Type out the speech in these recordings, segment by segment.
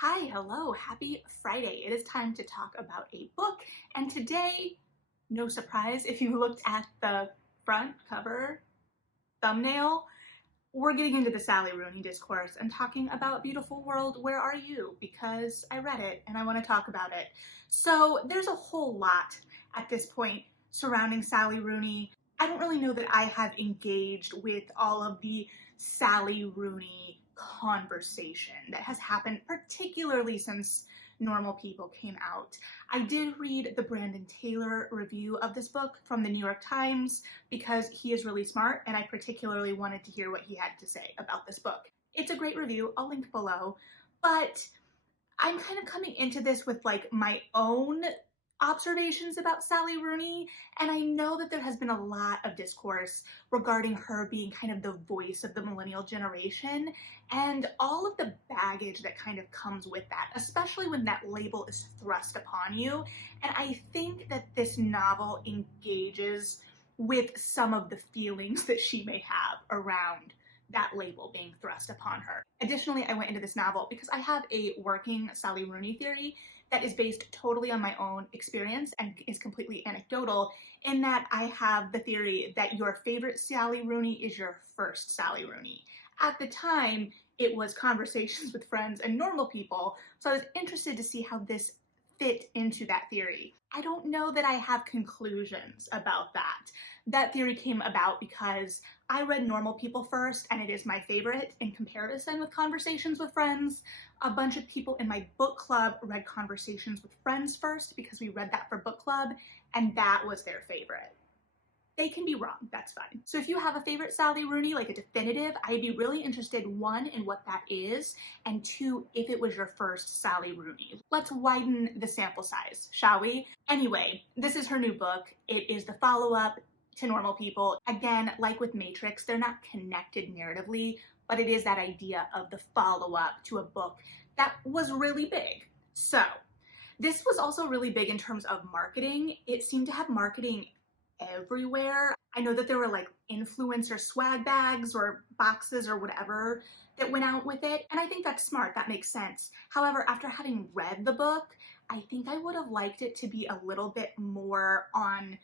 Hi, hello, happy Friday. It is time to talk about a book, and today, no surprise if you looked at the front cover thumbnail, we're getting into the Sally Rooney discourse and talking about Beautiful World, Where Are You? Because I read it and I want to talk about it. So there's a whole lot at this point surrounding Sally Rooney. I don't really know that I have engaged with all of the Sally Rooney conversation that has happened, particularly since Normal People came out. I did read the Brandon Taylor review of this book from the New York Times because he is really smart and I particularly wanted to hear what he had to say about this book. It's a great review, I'll link below, but I'm kind of coming into this with like my own observations about Sally Rooney, and I know that there has been a lot of discourse regarding her being kind of the voice of the millennial generation and all of the baggage that kind of comes with that, especially when that label is thrust upon you. And I think that this novel engages with some of the feelings that she may have around that label being thrust upon her. Additionally, I went into this novel because I have a working Sally Rooney theory that is based totally on my own experience and is completely anecdotal, in that I have the theory that your favorite Sally Rooney is your first Sally Rooney. At the time, it was Conversations with Friends and Normal People, so I was interested to see how this fit into that theory. I don't know that I have conclusions about that. That theory came about because I read Normal People first, and it is my favorite in comparison with Conversations with Friends. A bunch of people in my book club read Conversations with Friends first because we read that for book club, and that was their favorite. They can be wrong, that's fine. So if you have a favorite Sally Rooney, like a definitive, I'd be really interested, one, in what that is, and two, if it was your first Sally Rooney. Let's widen the sample size, shall we? Anyway, this is her new book. It is the follow-up to Normal People. Again, like with Matrix, they're not connected narratively, but it is that idea of the follow-up to a book that was really big. So, this was also really big in terms of marketing. It seemed to have marketing everywhere. I know that there were like influencer swag bags or boxes or whatever that went out with it, and I think that's smart, that makes sense. However, after having read the book, I think I would have liked it to be a little bit more on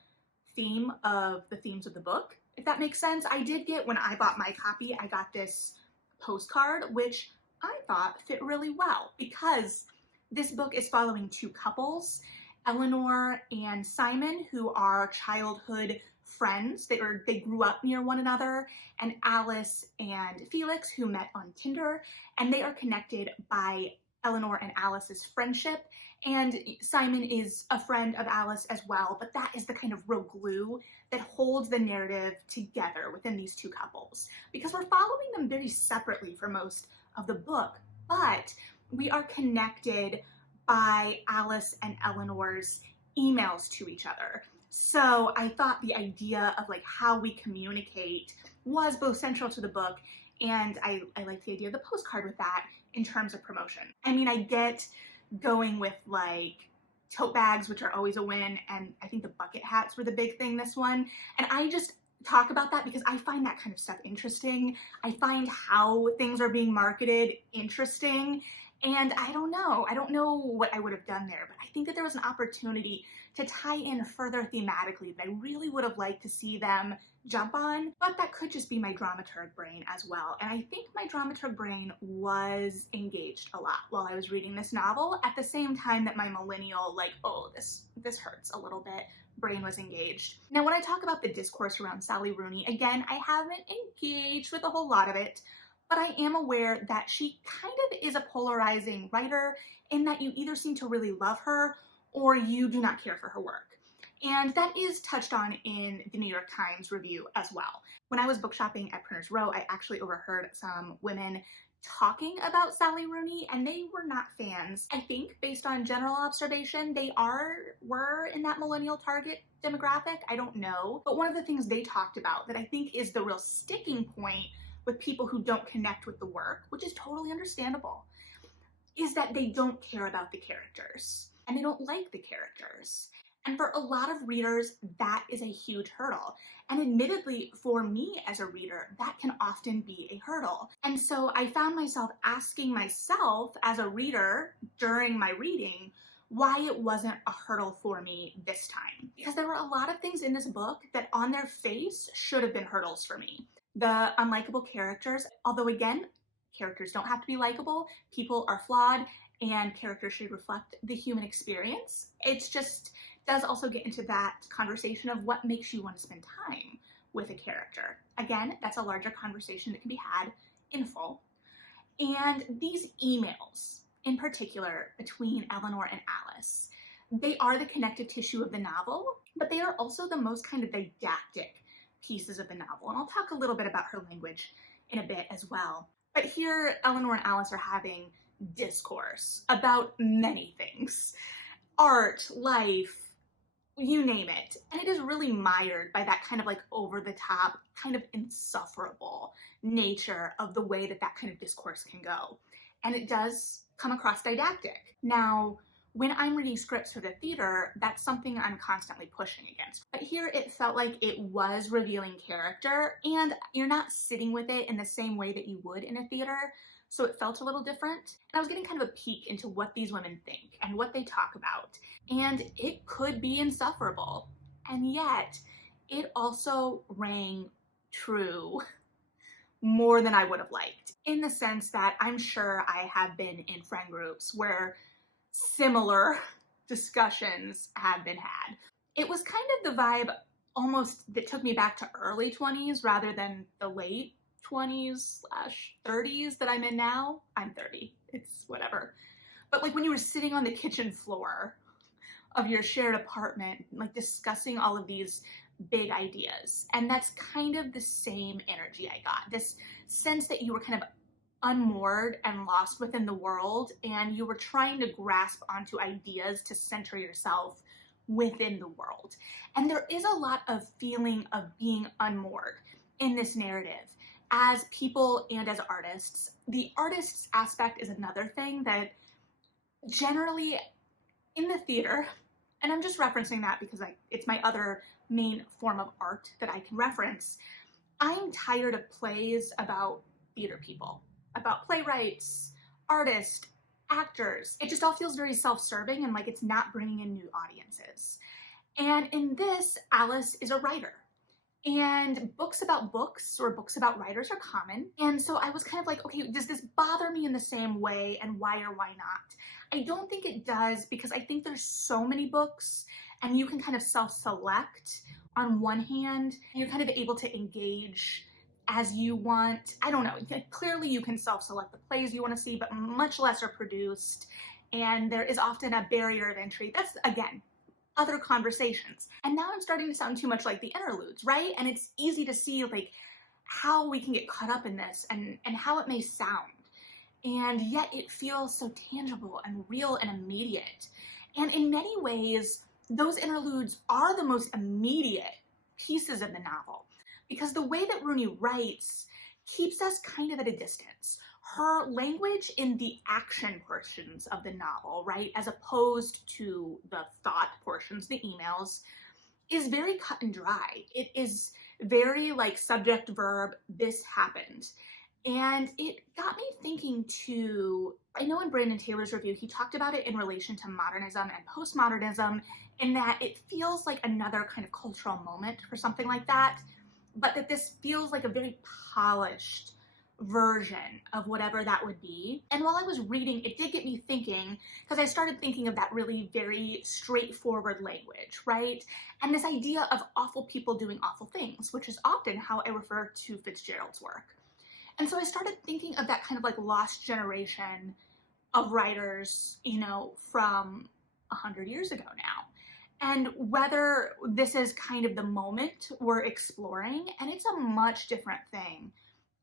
theme of the themes of the book, if that makes sense. I did get, when I bought my copy, I got this postcard, which I thought fit really well because this book is following two couples, Eleanor and Simon, who are childhood friends. They grew up near one another, and Alice and Felix, who met on Tinder, and they are connected by Eleanor and Alice's friendship, and Simon is a friend of Alice as well, but that is the kind of real glue that holds the narrative together within these two couples, because we're following them very separately for most of the book, but we are connected by Alice and Eleanor's emails to each other. So I thought the idea of like how we communicate was both central to the book, and I like the idea of the postcard with that in terms of promotion. I mean, I get going with like tote bags, which are always a win, and I think the bucket hats were the big thing this one. And I just talk about that because I find that kind of stuff interesting. I find how things are being marketed interesting. And I don't know what I would have done there, but I think that there was an opportunity to tie in further thematically that I really would have liked to see them jump on, but that could just be my dramaturg brain as well. And I think my dramaturg brain was engaged a lot while I was reading this novel, at the same time that my millennial, like, oh, this hurts a little bit, brain was engaged. Now, when I talk about the discourse around Sally Rooney, again, I haven't engaged with a whole lot of it, but I am aware that she kind of is a polarizing writer in that you either seem to really love her or you do not care for her work. And that is touched on in the New York Times review as well. When I was book shopping at Printers Row, I actually overheard some women talking about Sally Rooney, and they were not fans. I think based on general observation, they were in that millennial target demographic. I don't know. But one of the things they talked about that I think is the real sticking point with people who don't connect with the work, which is totally understandable, is that they don't care about the characters and they don't like the characters. And for a lot of readers, that is a huge hurdle. And admittedly, for me as a reader, that can often be a hurdle. And so I found myself asking myself as a reader during my reading why it wasn't a hurdle for me this time. Because there were a lot of things in this book that on their face should have been hurdles for me. The unlikable characters, although again, characters don't have to be likable, people are flawed, and characters should reflect the human experience. It's just does also get into that conversation of what makes you want to spend time with a character. Again, that's a larger conversation that can be had in full. And these emails, in particular, between Eleanor and Alice, they are the connective tissue of the novel, but they are also the most kind of didactic pieces of the novel. And I'll talk a little bit about her language in a bit as well. But here, Eleanor and Alice are having discourse about many things. Art, life, you name it. And it is really mired by that kind of like over the top, kind of insufferable nature of the way that that kind of discourse can go. And it does come across didactic. Now, when I'm reading scripts for the theater, that's something I'm constantly pushing against. But here it felt like it was revealing character, and you're not sitting with it in the same way that you would in a theater, so it felt a little different. And I was getting kind of a peek into what these women think and what they talk about, and it could be insufferable. And yet, it also rang true more than I would have liked, in the sense that I'm sure I have been in friend groups where similar discussions have been had. It was kind of the vibe almost that took me back to early 20s rather than the late 20s/30s that I'm in now. I'm 30, it's whatever. But like when you were sitting on the kitchen floor of your shared apartment, like discussing all of these big ideas. And that's kind of the same energy I got. This sense that you were kind of unmoored and lost within the world, and you were trying to grasp onto ideas to center yourself within the world. And there is a lot of feeling of being unmoored in this narrative as people and as artists. The artist's aspect is another thing that generally in the theater, and I'm just referencing that because it's my other main form of art that I can reference, I'm tired of plays about theater people, about playwrights, artists, actors. It just all feels very self-serving and like it's not bringing in new audiences. And in this, Alice is a writer. And books about books or books about writers are common. And so I was kind of like, okay, does this bother me in the same way, and why or why not? I don't think it does, because I think there's so many books and you can kind of self-select on one hand. You're kind of able to engage as you want. I don't know, clearly you can self-select the plays you want to see, but much less are produced. And there is often a barrier of entry. That's, again, other conversations. And now I'm starting to sound too much like the interludes, right? And it's easy to see like how we can get caught up in this and how it may sound. And yet it feels so tangible and real and immediate. And in many ways, those interludes are the most immediate pieces of the novel, because the way that Rooney writes keeps us kind of at a distance. Her language in the action portions of the novel, right, as opposed to the thought portions, the emails, is very cut and dry. It is very like subject, verb, this happened. And it got me thinking too, I know in Brandon Taylor's review, he talked about it in relation to modernism and postmodernism, in that it feels like another kind of cultural moment for something like that, but that this feels like a very polished version of whatever that would be. And while I was reading, it did get me thinking, because I started thinking of that really very straightforward language, right? And this idea of awful people doing awful things, which is often how I refer to Fitzgerald's work. And so I started thinking of that kind of like lost generation of writers, you know, from 100 years ago now. And whether this is kind of the moment we're exploring, and it's a much different thing,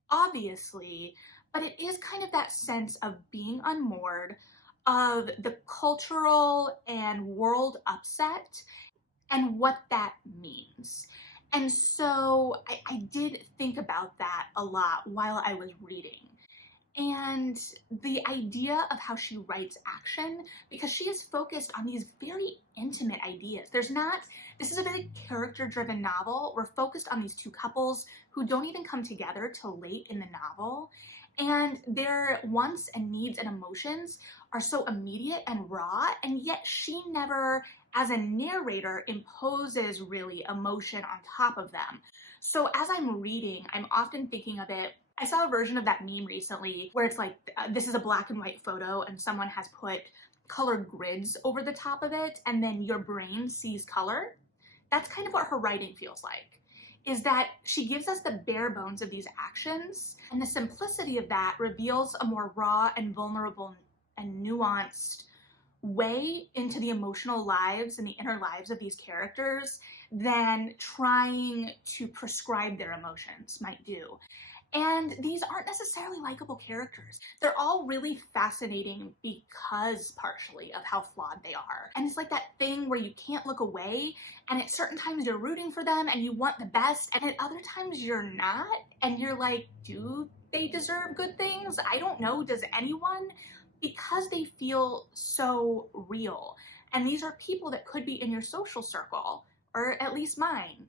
obviously, but it is kind of that sense of being unmoored, of the cultural and world upset, and what that means. And so I did think about that a lot while I was reading. and the idea of how she writes action, because she is focused on these very intimate ideas. This is a very character driven novel. We're focused on these two couples who don't even come together till late in the novel. And their wants and needs and emotions are so immediate and raw, and yet she never, as a narrator, imposes really emotion on top of them. So as I'm reading, I'm often thinking of it. I saw a version of that meme recently where it's like, this is a black and white photo and someone has put colored grids over the top of it, and then your brain sees color. That's kind of what her writing feels like, is that she gives us the bare bones of these actions, and the simplicity of that reveals a more raw and vulnerable and nuanced way into the emotional lives and the inner lives of these characters than trying to prescribe their emotions might do. And these aren't necessarily likable characters. They're all really fascinating because partially of how flawed they are. And it's like that thing where you can't look away, and at certain times you're rooting for them and you want the best, and at other times you're not, and you're like, do they deserve good things? I don't know, does anyone? Because they feel so real. And these are people that could be in your social circle, or at least mine.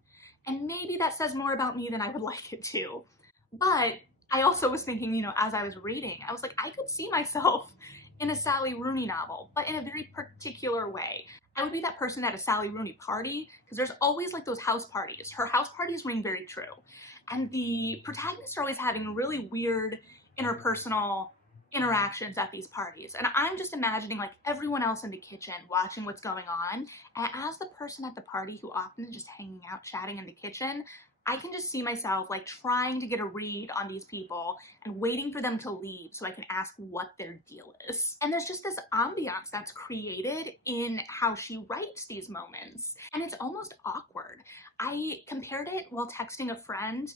And maybe that says more about me than I would like it to. But I also was thinking, as I was reading, I was like, I could see myself in a Sally Rooney novel, but in a very particular way. I would be that person at a Sally Rooney party, because there's always like those house parties. Her house parties ring very true. And the protagonists are always having really weird interpersonal interactions at these parties. And I'm just imagining like everyone else in the kitchen watching what's going on. And as the person at the party who often is just hanging out, chatting in the kitchen, I can just see myself like trying to get a read on these people and waiting for them to leave so I can ask what their deal is. And there's just this ambiance that's created in how she writes these moments. And it's almost awkward. I compared it while texting a friend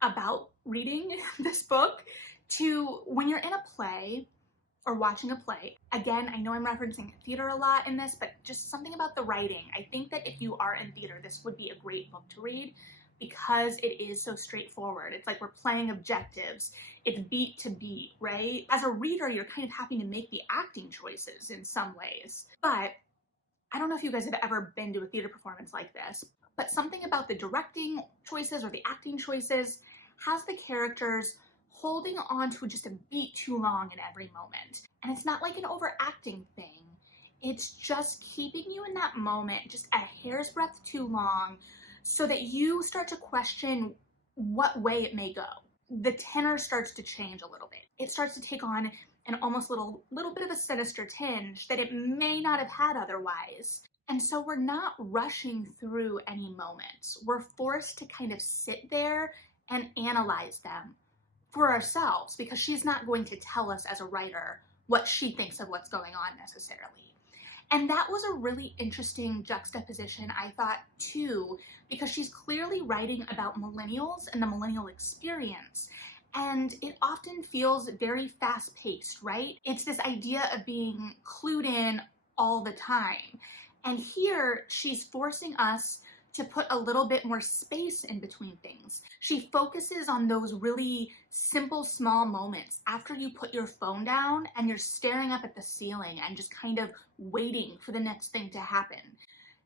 about reading this book to when you're in a play or watching a play. Again, I know I'm referencing theater a lot in this, but just something about the writing. I think that if you are in theater, this would be a great book to read, because it is so straightforward. It's like we're playing objectives. It's beat to beat, right? As a reader, you're kind of having to make the acting choices in some ways. But I don't know if you guys have ever been to a theater performance like this, but something about the directing choices or the acting choices has the characters holding on to just a beat too long in every moment. And it's not like an overacting thing. It's just keeping you in that moment just a hair's breadth too long, so that you start to question what way it may go. The tenor starts to change a little bit. It starts to take on an almost little bit of a sinister tinge that it may not have had otherwise. And so we're not rushing through any moments. We're forced to kind of sit there and analyze them for ourselves, because she's not going to tell us as a writer what she thinks of what's going on necessarily. And that was a really interesting juxtaposition, I thought, too, because she's clearly writing about millennials and the millennial experience. And it often feels very fast-paced, right? It's this idea of being clued in all the time. And here, she's forcing us to put a little bit more space in between things. She focuses on those really simple, small moments after you put your phone down and you're staring up at the ceiling and just kind of waiting for the next thing to happen.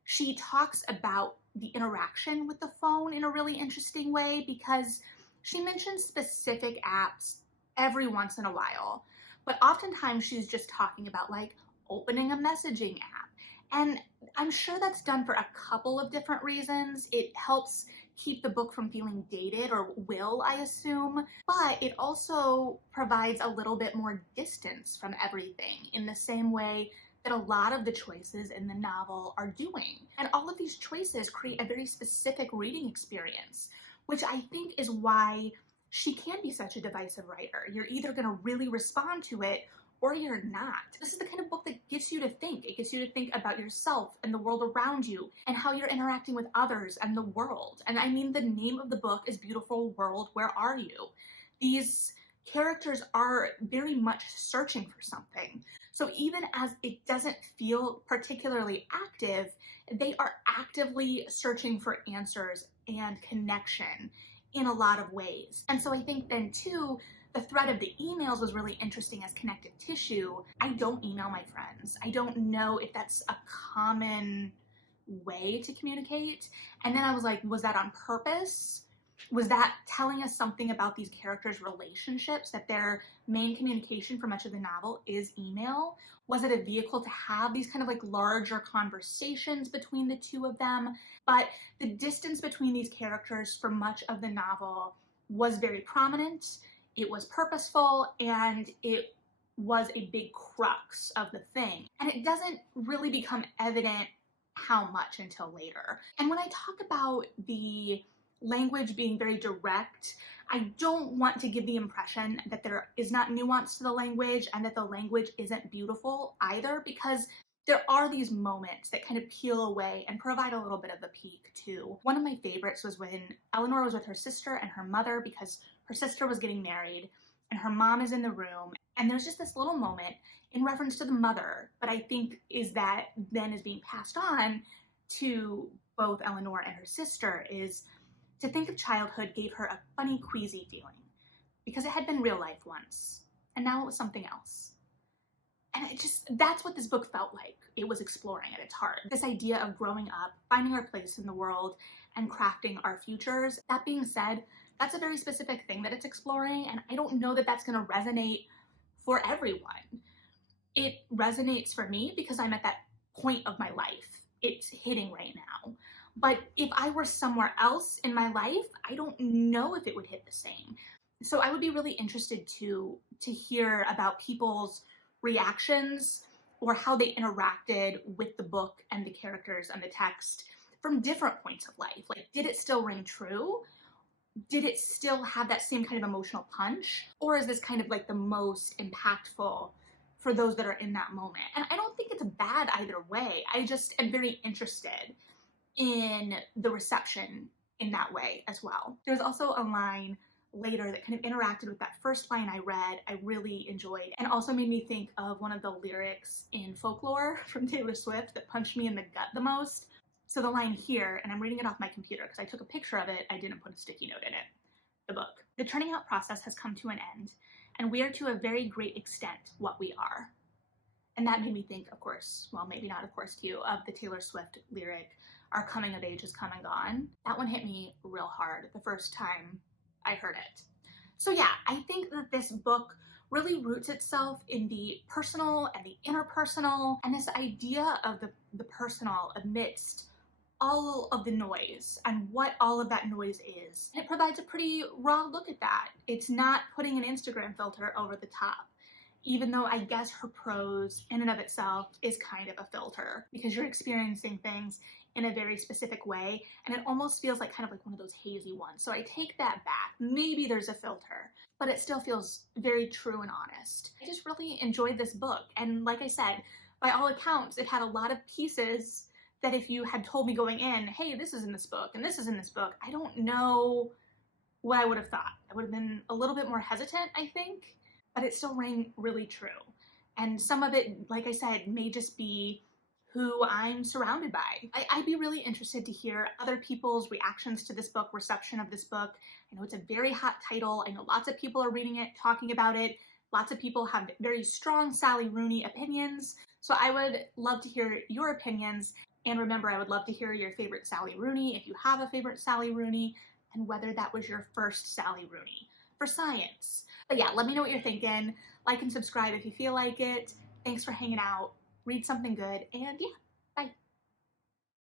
She talks about the interaction with the phone in a really interesting way, because she mentions specific apps every once in a while, but oftentimes she's just talking about like opening a messaging app. And I'm sure that's done for a couple of different reasons. It helps keep the book from feeling dated, or will, I assume, but it also provides a little bit more distance from everything in the same way that a lot of the choices in the novel are doing. And all of these choices create a very specific reading experience, which I think is why she can be such a divisive writer. You're either going to really respond to it or you're not. This is the kind of book that gets you to think. It gets you to think about yourself and the world around you and how you're interacting with others and the world. And I mean, the name of the book is Beautiful World, Where Are You? These characters are very much searching for something. So even as it doesn't feel particularly active, they are actively searching for answers and connection in a lot of ways. And so I think then too, The thread of the emails was really interesting as connective tissue. I don't email my friends. I don't know if that's a common way to communicate. And then I was like, was that on purpose? Was that telling us something about these characters' relationships, that their main communication for much of the novel is email? Was it a vehicle to have these kind of like larger conversations between the two of them? But the distance between these characters for much of the novel was very prominent, it was purposeful, and it was a big crux of the thing. And it doesn't really become evident how much until later. And when I talk about the language being very direct, I don't want to give the impression that there is not nuance to the language and that the language isn't beautiful either, because there are these moments that kind of peel away and provide a little bit of a peek too. One of my favorites was when Eleanor was with her sister and her mother because her sister was getting married and her mom is in the room, and there's just this little moment in reference to the mother, but I think is that then is being passed on to both Eleanor and her sister, is to think of childhood gave her a funny, queasy feeling because it had been real life once, and now it was something else. And that's what this book felt like it was exploring at its heart. This idea of growing up, finding our place in the world, and crafting our futures. That being said, that's a very specific thing that it's exploring, and I don't know that that's going to resonate for everyone. It resonates for me because I'm at that point of my life. It's hitting right now. But if I were somewhere else in my life, I don't know if it would hit the same. So I would be really interested to hear about people's reactions or how they interacted with the book and the characters and the text from different points of life. Like, did it still ring true? Did it still have that same kind of emotional punch? Or is this kind of like the most impactful for those that are in that moment? And I don't think it's bad either way. I just am very interested in the reception in that way as well. There's also a line later that kind of interacted with that first line I read, I really enjoyed, and also made me think of one of the lyrics in Folklore from Taylor Swift that punched me in the gut the most. So the line here, and I'm reading it off my computer because I took a picture of it, I didn't put a sticky note in it. The book. The turning out process has come to an end, and we are to a very great extent what we are. And that made me think, of course, well, maybe not of course to you, of the Taylor Swift lyric, our coming of age has come and gone. That one hit me real hard the first time I heard it. So yeah, I think that this book really roots itself in the personal and the interpersonal, and this idea of the personal amidst all of the noise and what all of that noise is. And it provides a pretty raw look at that. It's not putting an Instagram filter over the top, even though I guess her prose in and of itself is kind of a filter because you're experiencing things in a very specific way, and it almost feels like kind of like one of those hazy ones. So I take that back. Maybe there's a filter, but it still feels very true and honest. I just really enjoyed this book, and like I said, by all accounts, it had a lot of pieces that if you had told me going in, hey, this is in this book and this is in this book, I don't know what I would have thought. I would have been a little bit more hesitant, I think, but it still rang really true. And some of it, like I said, may just be who I'm surrounded by. I'd be really interested to hear other people's reactions to this book, reception of this book. I know it's a very hot title. I know lots of people are reading it, talking about it. Lots of people have very strong Sally Rooney opinions. So I would love to hear your opinions. And remember, I would love to hear your favorite Sally Rooney, if you have a favorite Sally Rooney, and whether that was your first Sally Rooney for science. But yeah, let me know what you're thinking. Like and subscribe if you feel like it. Thanks for hanging out. Read something good, and yeah, bye.